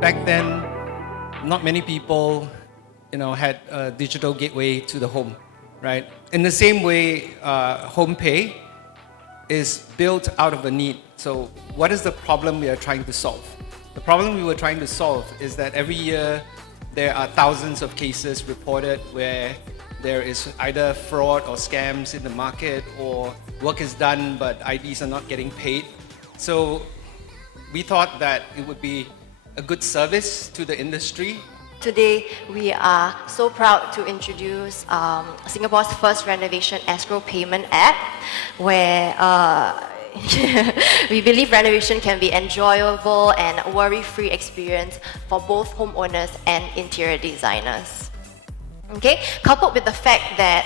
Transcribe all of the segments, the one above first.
Back then, not many people, had a digital gateway to the home, right? In the same way, HomePay is built out of a need. So what is the problem we are trying to solve? The problem we were trying to solve is that every year there are thousands of cases reported where there is either fraud or scams in the market, or work is done but IDs are not getting paid. So we thought that it would be a good service to the industry. Today, we are so proud to introduce Singapore's first renovation escrow payment app, where we believe renovation can be enjoyable and worry-free experience for both homeowners and interior designers. Okay, coupled with the fact that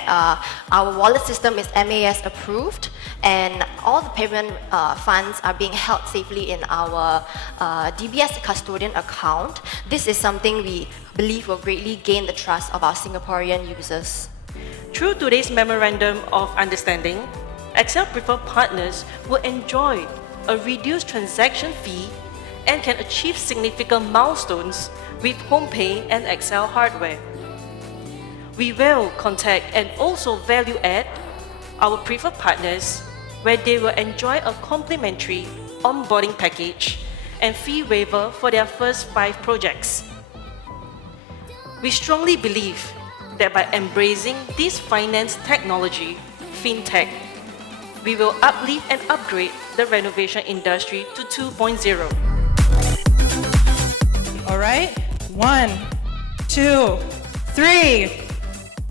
our wallet system is MAS approved and all the payment funds are being held safely in our DBS custodian account, this is something we believe will greatly gain the trust of our Singaporean users. Through today's Memorandum of Understanding, Excel preferred partners will enjoy a reduced transaction fee and can achieve significant milestones with HomePay and Excel hardware. We will contact and also value add our preferred partners, where they will enjoy a complimentary onboarding package and fee waiver for their first 5 projects. We strongly believe that by embracing this finance technology, Fintech, we will uplift and upgrade the renovation industry to 2.0. All right, 1, 2, 3,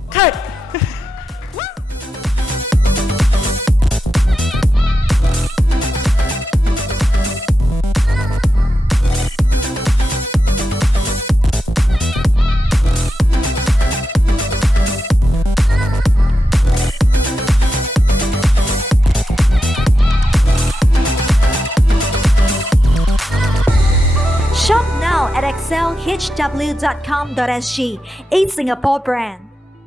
cut! Shop now at excelhw.com.sg, a Singapore brand.